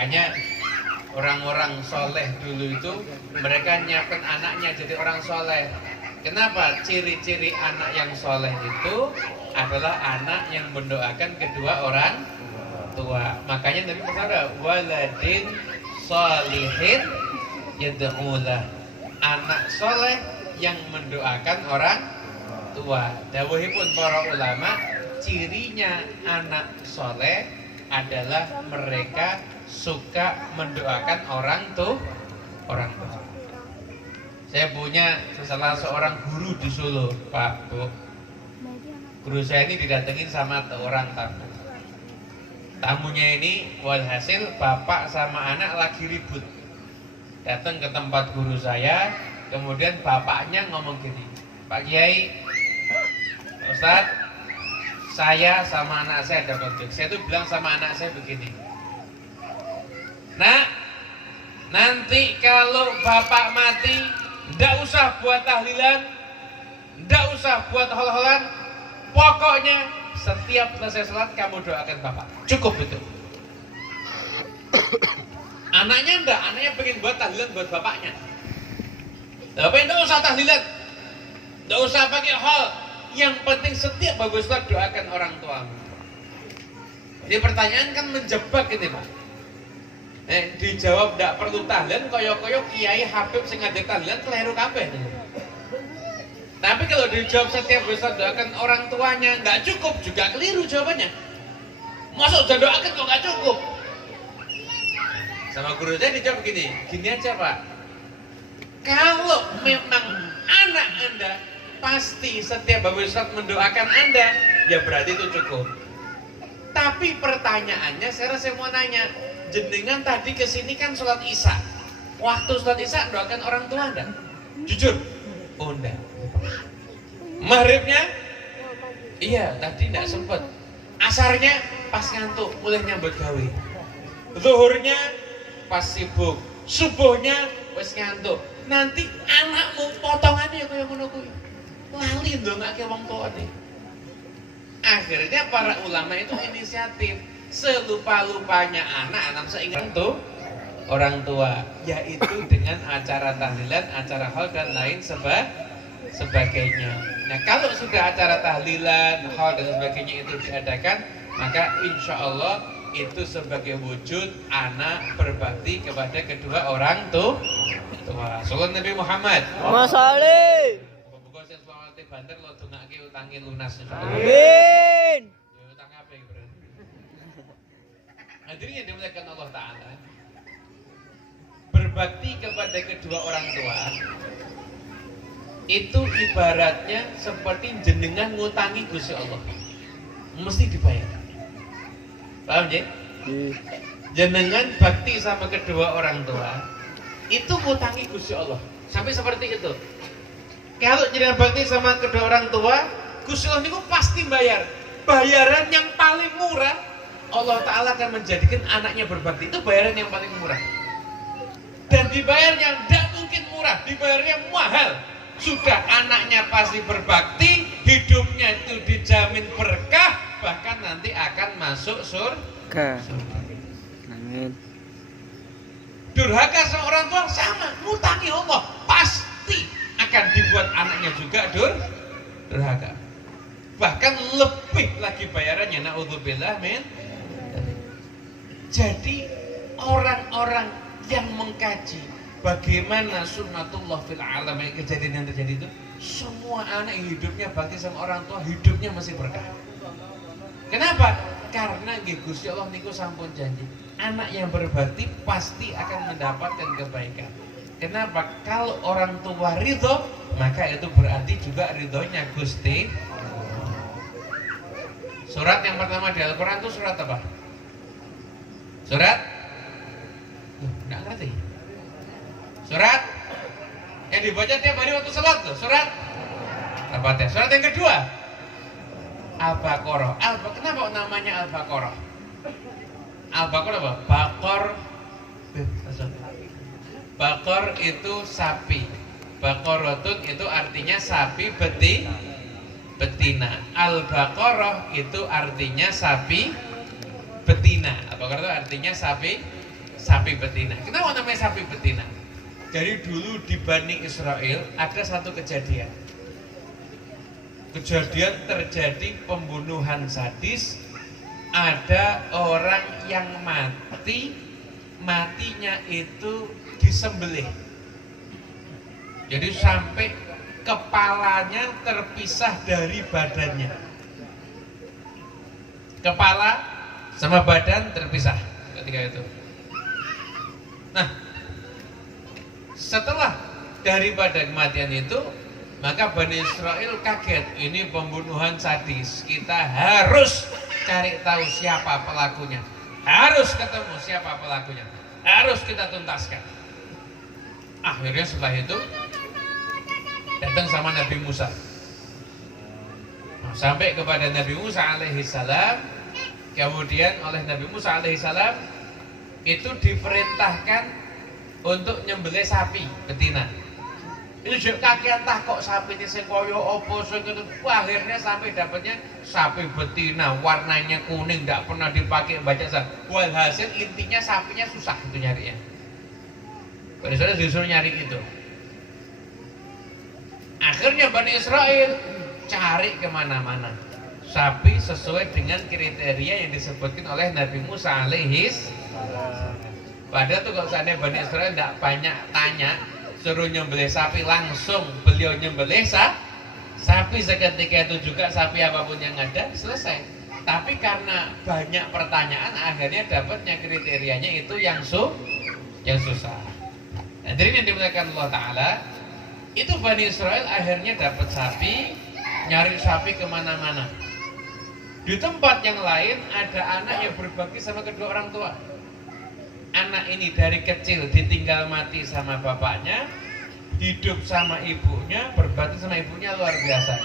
Makanya orang-orang soleh dulu itu mereka nyiapkan anaknya jadi orang soleh. Kenapa? Ciri-ciri anak yang soleh itu adalah anak yang mendoakan kedua orang tua. Makanya Nabi bersabda, waladin solihin yad'ulah, anak soleh yang mendoakan orang tua. Dawuhipun para ulama, cirinya anak soleh adalah mereka suka mendoakan orang tua. Saya punya salah seorang guru di Solo, Pak, Bu. Guru saya ini didatengin sama orang tamu. Tamunya ini walhasil bapak sama anak lagi ribut. Datang ke tempat guru saya, kemudian bapaknya ngomong gini, Pak Kiai, Ustadz, saya sama anak saya ada konflik. Saya tuh bilang sama anak saya begini, Nak, nanti kalau bapak mati, ndak usah buat tahlilan, ndak usah buat hol-holan, pokoknya setiap selesai sholat kamu doakan bapak. Cukup itu. Anaknya enggak, anaknya pengen buat tahlilan buat bapaknya. Tapi enggak usah tahlilan, enggak usah pakai hol. Yang penting setiap bagus sholat doakan orang tuamu. Jadi pertanyaan kan menjebak ini, Pak. Dijawab enggak perlu tahlilan, koyok-koyok Kiai Habib sing ngajak tahlilan keliru kabeh. Tapi kalau dijawab setiap besok doakan orang tuanya nggak cukup, juga keliru jawabannya. Masuk udah doakan kok nggak cukup. Sama guru saya dijawab gini aja Pak. Kalau memang anak Anda pasti setiap besok mendoakan Anda, ya berarti itu cukup. Tapi pertanyaannya, saya mau nanya, jenengan tadi kesini kan sholat isya. Waktu sholat isya doakan orang tua Anda? Jujur? Oh enggak. Maghribnya? Iya, tadi enggak sempet. Asarnya pas ngantuk, mulai nyambut gawe. Zuhurnya pas sibuk. Subuhnya pas ngantuk. Nanti anakmu potongannya kayak ngono kuwi. Lali ndongake wong tuane. Akhirnya para ulama itu inisiatif, selupa-lupanya anak seingat tuh orang tua, yaitu dengan acara tahlilan, acara haul dan lain sebagainya. Nah, kalau sudah acara tahlilan, haul dan sebagainya itu diadakan, maka insya Allah itu sebagai wujud anak berbakti kepada kedua orang tua. Sallallahu Nabi Muhammad. Masalih. Buka sing selawate banter lo dongake utange lunas. Amin. Utang apa ya, Bro? Hadirin yang dimuliakan Allah Ta'ala, berbakti kepada kedua orang tua itu ibaratnya seperti jenengan ngutangi Gusti Allah, mesti dibayar. Paham ya? Jenengan bakti sama kedua orang tua itu ngutangi Gusti Allah, sampai seperti itu. Kalau jenengan bakti sama kedua orang tua, Gusti Allah itu pasti bayar. Bayaran yang paling murah, Allah Ta'ala akan menjadikan anaknya berbakti. Itu bayaran yang paling murah. Dan dibayarnya tidak mungkin murah, dibayarnya mahal. Sudah anaknya pasti berbakti, hidupnya itu dijamin berkah, bahkan nanti akan masuk surga. Amin. Durhaka sama orang tua sama, ngutangi Allah, pasti akan dibuat anaknya juga durhaka. Bahkan lebih lagi bayarannya, na'udzubillah min. Jadi orang-orang yang mengkaji bagaimana sunnatullah fil alam, kejadian yang terjadi itu, semua anak yang hidupnya bakti sama orang tua, hidupnya masih berkah. Kenapa? Karena Gusti Allah niku sampun janji, anak yang berbakti pasti akan mendapatkan kebaikan. Kenapa? Kalau orang tua ridho, maka itu berarti juga ridhonya Gusti. Surat yang pertama di Al-Quran itu surat apa? Surat? Nggak ngerti. Surat yang dibaca tiap hari waktu sholat tuh, surat apa teh? Surat yang kedua Al-Baqarah. Kenapa namanya Al-Baqarah? Al-Baqarah apa? Bakor itu sapi. Baqaratun itu artinya sapi betina. Al-Baqarah itu artinya sapi betina. Al-Baqarah itu artinya sapi sapi betina. Kenapa namanya sapi betina? Jadi dulu di Bani Israel ada satu kejadian. Kejadian terjadi pembunuhan sadis. Ada orang yang mati, matinya itu disembelih. Jadi sampai kepalanya terpisah dari badannya. Kepala sama badan terpisah ketika itu. Nah, setelah daripada kematian itu, maka Bani Israel kaget, ini pembunuhan sadis. Kita harus cari tahu siapa pelakunya. Harus ketemu siapa pelakunya. Harus kita tuntaskan. Akhirnya setelah itu datang sama Nabi Musa. Nah, sampai kepada Nabi Musa alaihissalam. Kemudian oleh Nabi Musa alaihissalam itu diperintahkan untuk nyembelih sapi betina. Itu juga kakian tak kok sapi ini sing koyo opo sing itu. Akhirnya sampai dapatnya sapi betina warnanya kuning, tidak pernah dipakai baca sah. Walhasil intinya sapinya susah itu nyarinya. Bani Israel disuruh nyari itu. Akhirnya Bani Israel cari kemana-mana sapi sesuai dengan kriteria yang disebutkan oleh Nabi Musa alaihis. Padahal tuh kalau seandainya Bani Israel tidak banyak tanya, suruh nyembelih sapi langsung beliau nyembelih sapi seketika itu juga, sapi apapun yang ada selesai. Tapi karena banyak pertanyaan akhirnya dapatnya kriterianya itu yang susah. Nah, jadi yang dimuliakan Allah Ta'ala, itu Bani Israel akhirnya dapat sapi, nyari sapi kemana-mana. Di tempat yang lain ada anak yang berbakti sama kedua orang tua. Anak ini dari kecil ditinggal mati sama bapaknya, hidup sama ibunya, berbakti sama ibunya luar biasa.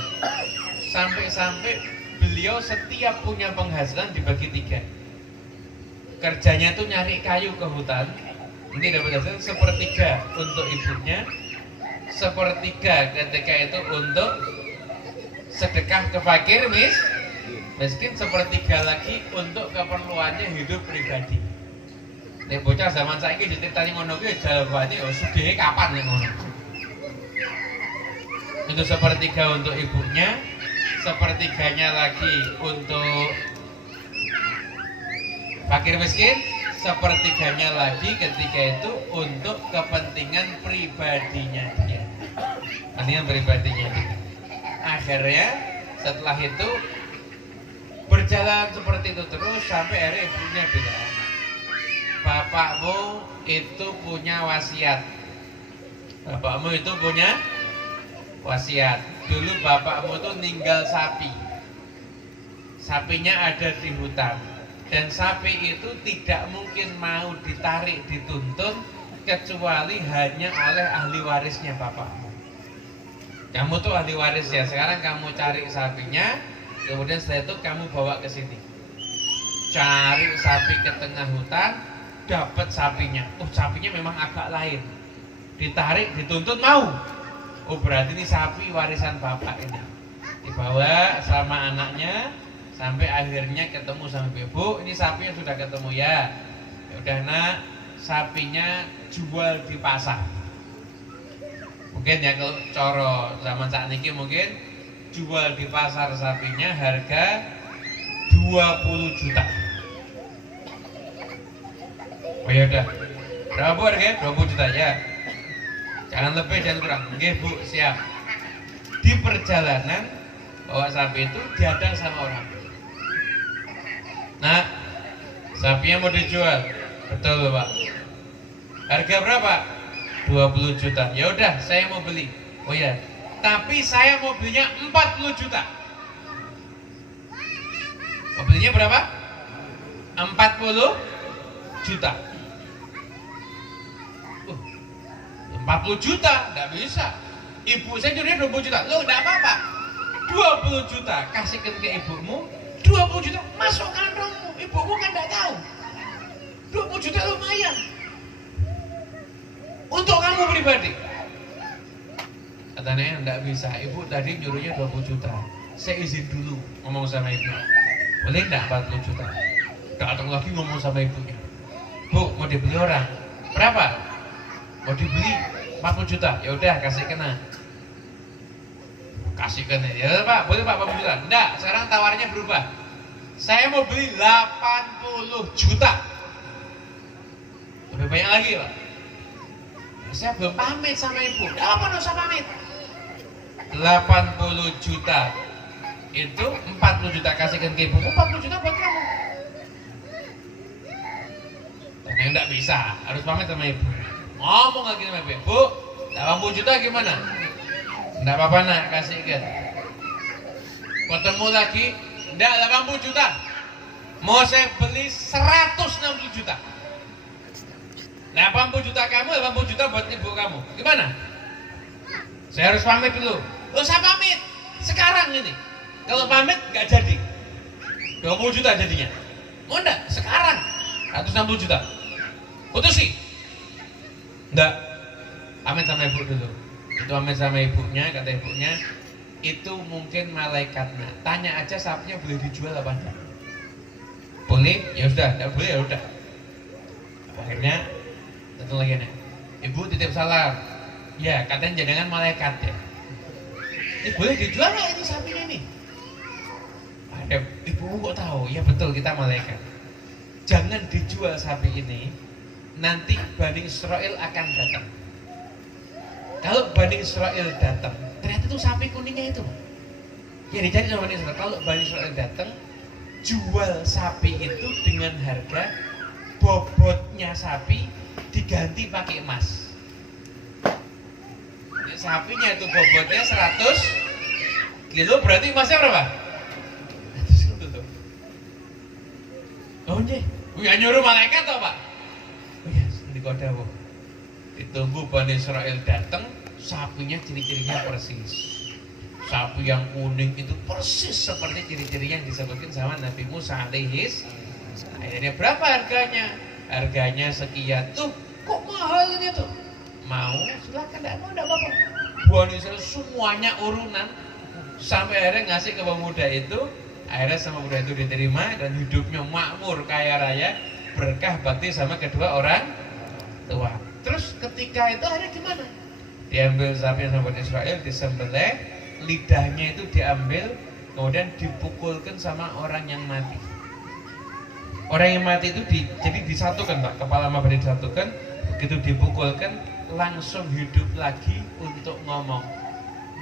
Sampai-sampai beliau setiap punya penghasilan dibagi 3. Kerjanya tuh nyari kayu ke hutan. Ini dapat hasil sepertiga untuk ibunya, sepertiga ketika itu untuk sedekah ke fakir miskin, sepertiga lagi untuk keperluannya hidup pribadi. Nek bocah zaman saiki diceritani ngono kuwi jawabane oh sugih kapan nek ngono. Itu sepertiga untuk ibunya, sepertiganya lagi untuk fakir miskin, sepertiganya lagi ketika itu untuk kepentingan pribadinya dia. Kepentingan pribadinya dia. Akhirnya setelah itu berjalan seperti itu terus sampai akhirnya ibunya bilang, bapakmu itu punya wasiat. Bapakmu itu punya wasiat. Dulu bapakmu tuh ninggal sapi. Sapinya ada di hutan. Dan sapi itu tidak mungkin mau ditarik, dituntun kecuali hanya oleh ahli warisnya bapakmu. Kamu tuh ahli waris ya. Sekarang kamu cari sapinya, kemudian setelah itu kamu bawa ke sini. Cari sapi ke tengah hutan, dapat sapinya. Oh, sapinya memang agak lain. Ditarik, dituntun mau. Oh, berarti ini sapi warisan bapak ini. Dibawa sama anaknya sampai akhirnya ketemu sama ibu. Ini sapinya sudah ketemu ya. Ya udah nak, sapinya jual di pasar. Mungkin ya kalau coro zaman saat ini mungkin jual di pasar sapinya harga 20 juta. Oh ya udah. Berapa harganya? 20 juta ya. Jangan lebih, jangan kurang. Oke Bu, siap. Di perjalanan bawa sapi itu dihadang sama orang. Nah, sapinya mau dijual. Betul Pak. Harga berapa? 20 juta. Ya udah, saya mau beli. Oh ya. Tapi saya mau belinya 40 juta. Mau belinya berapa? 40 juta. 40 juta, enggak bisa. Ibu saya nyuruhnya 20 juta. Loh, enggak apa-apa. 20 juta kasihkan ke ibumu. 20 juta masuk kantongmu. Ibumu kan enggak tahu. 20 juta lumayan. Untuk kamu pribadi. Katanya enggak bisa. Ibu tadi nyuruhnya 20 juta. Saya izin dulu ngomong sama ibu. Boleh enggak 40 juta? Datang lagi ngomong sama ibunya. Bu, mau mau dibeli orang. Berapa? Mau dibeli 40 juta. Ya udah kasih kena. Kasihkan ya Pak, boleh Pak 40 juta. Enggak, sekarang tawarnya berubah. Saya mau beli 80 juta. Lebih banyak lagi Pak. Saya belum pamit sama ibu. Enggak apa-apa, enggak usah pamit. 80 juta. Itu 40 juta kasihkan ke ibu. 40 juta buat kamu. Tapi enggak bisa, harus pamit sama ibu. Ngomong lagi sama ibu. Bu, 80 juta gimana? Enggak apa-apa nak, kasihkan. Ketemu lagi, enggak 80 juta. Mau saya beli 160 juta. 80 juta kamu, 80 juta buat ibu kamu. Gimana? Saya harus pamit dulu. Loh saya pamit. Sekarang ini. Kalau pamit enggak jadi. 20 juta jadinya. Mau enggak? Sekarang 160 juta. Putus sih. Enggak. Pamit sama ibu dulu. Itu pamit sama ibunya, kata ibunya, itu mungkin malaikatnya. Tanya aja sapinya boleh dijual apa enggak? Boleh, ya sudah, enggak boleh ya udah. Akhirnya datang lagi nih. Ibu titip salam. Ya, katanya jangan malaikat ya. Ini boleh dijual nggak ini sapinya nih? Ada ibu kok tahu? Ya betul, kita malaikat. Jangan dijual sapi ini. Nanti Bani Israel akan datang. Kalau Bani Israel datang, ternyata itu sapi kuningnya itu. Ya dicari sama Bani Israel. Kalau Bani Israel datang, jual sapi itu dengan harga bobotnya sapi diganti pakai emas. Jadi sapinya itu bobotnya 100 kilo, berarti emasnya berapa? 100 kilo tuh. Oh iya, yang nyuruh malaikat toh Pak? Oh iya, di Kodawo. Ditunggu Bani Israel datang, sapinya ciri-cirinya persis. Sapi yang kuning itu persis seperti ciri-ciri yang disebutkan sama Nabi Musa alaihis. Akhirnya berapa harganya? Harganya sekian. Tuh, kok mahal ini tuh? Mau? Silakan, enggak mau enggak apa-apa. Bani Israel semuanya urunan sampai akhirnya ngasih ke pemuda itu. Akhirnya sama pemuda itu diterima dan hidupnya makmur, kaya raya, berkah bakti sama kedua orang tua. Terus ketika itu akhirnya gimana? Diambil sapi sama Bani Israel, disembelih, lidahnya itu diambil, kemudian dipukulkan sama orang yang mati. Orang yang mati itu jadi disatukan Pak, kepala sama badan disatukan, begitu dipukulkan langsung hidup lagi untuk ngomong.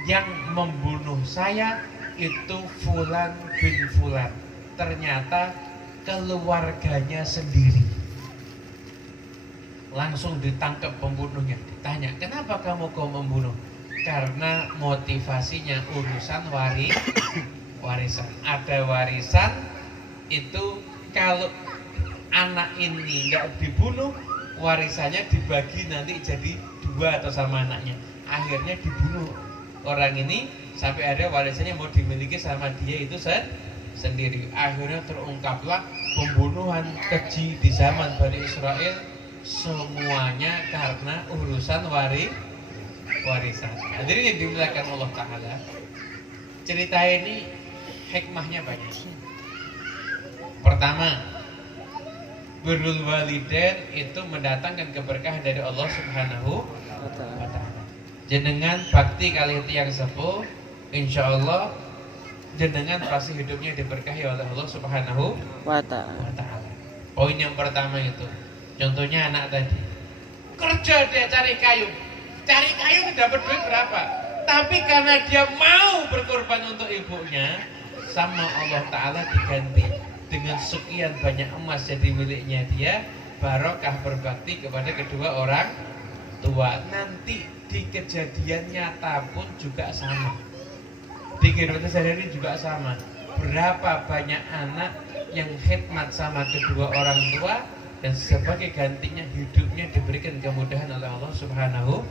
Yang membunuh saya itu Fulan bin Fulan. Ternyata keluarganya sendiri. Langsung ditangkap pembunuhnya, ditanya, kenapa kamu kau membunuh? Karena motivasinya urusan warisan. Ada warisan itu kalau anak ini nggak dibunuh, warisannya dibagi nanti jadi 2 atau sama anaknya. Akhirnya dibunuh orang ini sampai ada warisannya mau dimiliki sama dia itu sendiri. Akhirnya terungkaplah pembunuhan keji di zaman Bani Israel. Semuanya karena urusan warisan. Hadirin yang dimuliakan Allah Ta'ala, cerita ini hikmahnya banyak. Pertama, birrul walidain itu mendatangkan keberkahan dari Allah Subhanahu wa Ta'ala. Jenengan bakti kali tiang sepuh, insya Allah jenengan pasti hidupnya diberkahi oleh Allah Subhanahu wa Ta'ala. Poin yang pertama itu, contohnya anak tadi, kerja dia cari kayu dapat duit berapa? Tapi karena dia mau berkorban untuk ibunya, sama Allah Ta'ala diganti dengan sekian banyak emas jadi miliknya dia, barokah berbakti kepada kedua orang tua. Nanti di kejadian nyata pun juga sama, di kehidupan sehari-hari juga sama. Berapa banyak anak yang khidmat sama kedua orang tua, dan sebagai gantinya hidupnya diberikan kemudahan oleh Allah Subhanahu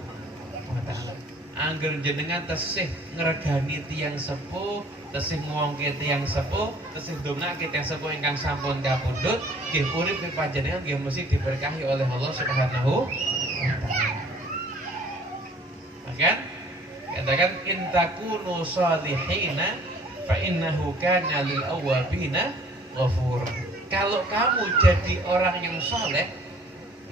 wa Ta'ala. Angger jenengan tesih ngregani tiyang sepuh, tesih ngwongke tiyang sepuh, tesih ndongake tiyang sepuh ingkang sampun kapundhut, nggih urip panjenengan nggih mesti diberkahi oleh Allah Subhanahu wa Ta'ala. Maka katakan intakunu salihina fa innahu kana lil awwabina ghafur. Kalau kamu jadi orang yang soleh,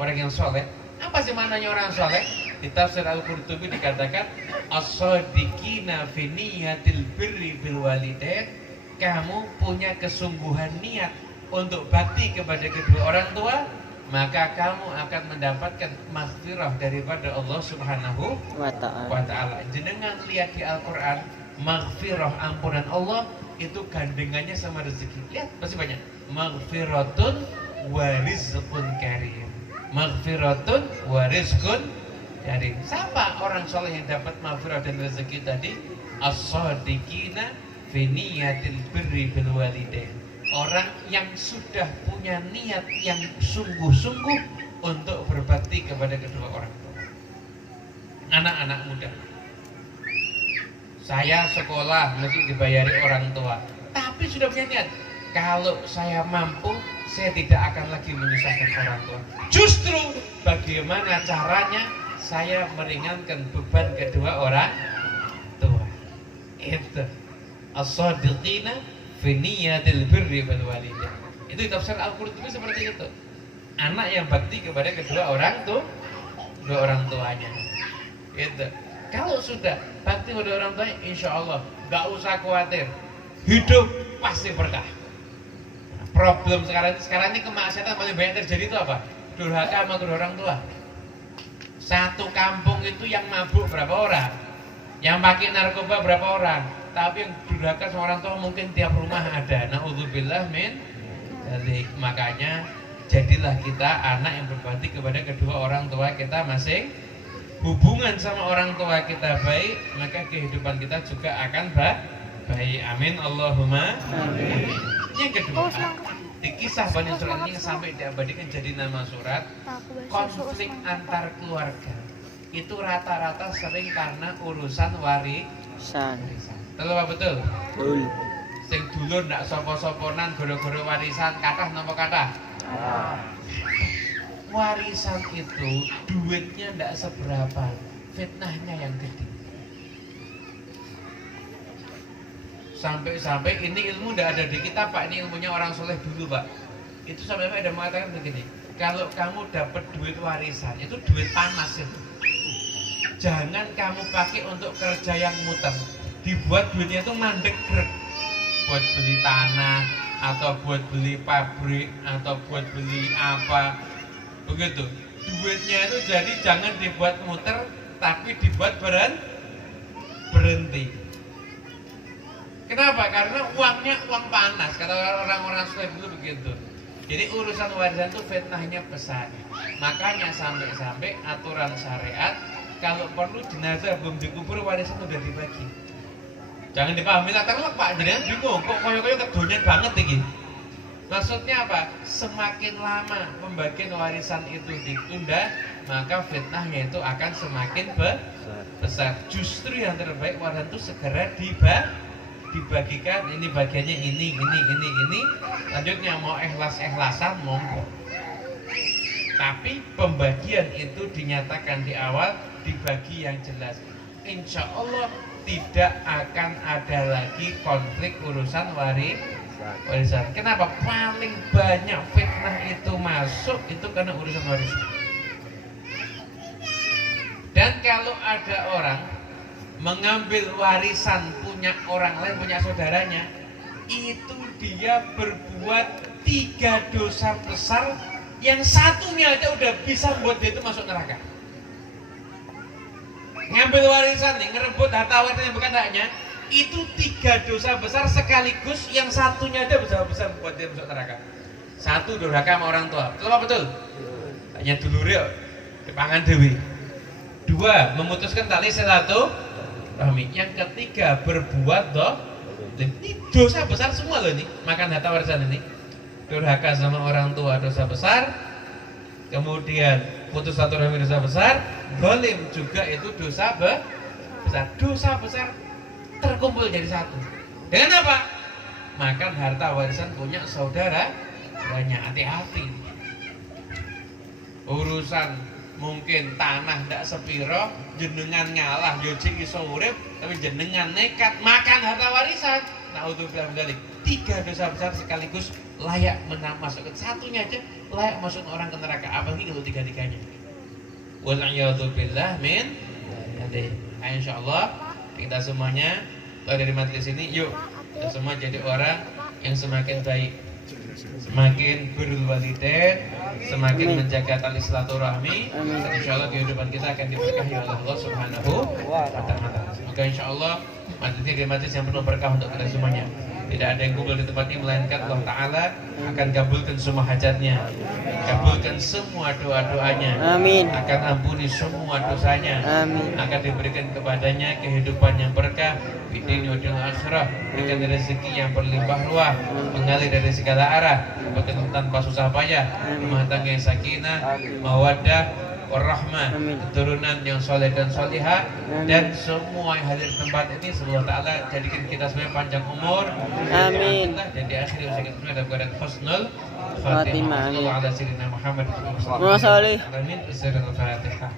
orang yang soleh. Apa sih maknanya orang soleh? Di tafsir Al-Qurtubi dikatakan as-sadiqina fi niyatil birri bil walidain. Kamu punya kesungguhan niat untuk bakti kepada kedua orang tua, maka kamu akan mendapatkan maghfirah daripada Allah Subhanahu wa ta'ala. Jenengan lihat di Al-Quran, maghfirah, ampunan Allah itu gandengannya sama rezeki. Lihat, pasti banyak. Maghfiratun wa rizqun karim. Maghfiratun wa rizqun karim. Siapa orang soleh yang dapat maghfirah dan rezeki tadi? As-sadiqina fi niyatil birri bil walidain. Orang yang sudah punya niat yang sungguh-sungguh untuk berbakti kepada kedua orang tua. Anak-anak muda, saya sekolah mesti dibayari orang tua, tapi sudah punya niat, kalau saya mampu, saya tidak akan lagi menyusahkan orang tua. Justru bagaimana caranya saya meringankan beban kedua orang tua. Itu as-sadiqina fi niyatil birri wal walidain. Itu tafsir Al-Qurtubi seperti itu. Anak yang bakti kepada kedua orang tuanya. Itu. Kalau sudah bakti kepada orang tuanya, insya Allah nggak usah khawatir, hidup pasti berkah. Problem sekarang ini kemaksiatan paling banyak terjadi itu apa? Durhaka sama kedua orang tua. Satu kampung itu yang mabuk berapa orang? Yang pakai narkoba berapa orang? Tapi yang durhaka sama orang tua mungkin tiap rumah ada. Na'udzubillah min dzalik. Makanya jadilah kita anak yang berbakti kepada kedua orang tua kita masing. Hubungan sama orang tua kita baik, maka kehidupan kita juga akan baik. Amin Allahumma amin. Yang kedua, di kisah Bani Israil ini sampai diabadikan jadi nama surat, konflik antar keluarga itu rata-rata sering karena urusan warisan. Betul apa betul? Betul. Sing dulur ndak sapa-saponan gara-gara warisan kathah napa kathah? Warisan itu duitnya ndak seberapa, fitnahnya yang gede. Sampai ini ilmu udah ada di kita Pak, ini ilmunya orang soleh dulu Pak. Itu sampai ada mengatakan begini, kalau kamu dapat duit warisan, itu duit panas itu. Jangan kamu pakai untuk kerja yang muter. Dibuat duitnya itu mandek grek. Buat beli tanah, atau buat beli pabrik, atau buat beli apa. Begitu. Duitnya itu jadi jangan dibuat muter, tapi dibuat berhenti. Kenapa? Karena uangnya uang panas. Kata orang-orang soleh dulu begitu. Jadi urusan warisan itu fitnahnya besar. Makanya sampai aturan syariat, kalau perlu jenazah belum dikubur warisan sudah dibagi. Jangan dipahami lah terlek Pak, jenengan bingung kok koyo-koyo kedonyan banget iki. Maksudnya apa? Semakin lama pembagian warisan itu ditunda, maka fitnahnya itu akan semakin besar. Justru yang terbaik warisan itu segera dibagikan. Ini bagiannya ini. Lanjutnya mau ikhlas-ikhlasan monggo. Tapi pembagian itu dinyatakan di awal, dibagi yang jelas. Insya Allah tidak akan ada lagi konflik urusan warisan. Kenapa? Paling banyak fitnah itu masuk itu karena urusan warisan. Dan kalau ada orang mengambil warisan punya orang lain, punya saudaranya, itu dia berbuat 3 dosa besar, yang satunya aja udah bisa membuat dia itu masuk neraka. Ngambil warisan nih, ngerebut harta warisan yang bukan haknya, itu 3 dosa besar sekaligus, yang satunya aja bisa membuat dia masuk neraka. 1, durhaka sama orang tua. Betul apa betul? Hanya dulur ya, dipangan dewi. 2, memutuskan tali silaturahmi. Yang ketiga, berbuat ini dosa besar semua loh ini, makan harta warisan ini. Durhaka sama orang tua dosa besar, kemudian putus silaturahmi dosa besar, zalim juga itu dosa besar. Dosa besar terkumpul jadi satu. Dengan apa? Makan harta warisan punya saudara banyak. Hati-hati. Urusan mungkin tanah ndak sepiro, jenengan ngalah yo cik iso urip, tapi jenengan nekat makan harta warisan. Naudzubillah min dzalik. 3 dosa besar sekaligus layak masuk ke satunya aja layak masuk orang ke neraka, apalagi kalau tiga-tiganya. Wal'iyadzubillah min dzalik. Insyaallah kita semuanya dari majelis ini, yuk kita semua jadi orang yang semakin baik, semakin birrul walidain, semakin menjaga tali silaturahmi. Dan insyaallah kehidupan kita akan diberkahi oleh Allah Subhanahu wa taala. Semoga insyaallah majelis ini majelis yang penuh berkah untuk kita semuanya. Tidak ada yang kumpul di tempat ini melainkan Allah Ta'ala akan kabulkan semua hajatnya, kabulkan semua doa-doanya, Amin. akan ampuni semua dosanya, Amin. akan diberikan kepadanya kehidupan yang berkah di dunia dan akhirah, dengan rezeki yang berlimpah ruah, mengalir dari segala arah, bahkan tanpa susah payah, rumah tangga yang sakinah, mawaddah, warahmah, keturunan yang soleh dan solihah, dan semua yang hadir di tempat ini semoga Ta'ala jadikan kita semuanya panjang umur. Amin. Dan di akhir usia kita semua dalam keadaan husnul Khatimah. khatimah. Ala sayyidina Muhammad Wa salih. Amin. Al-Fatihah.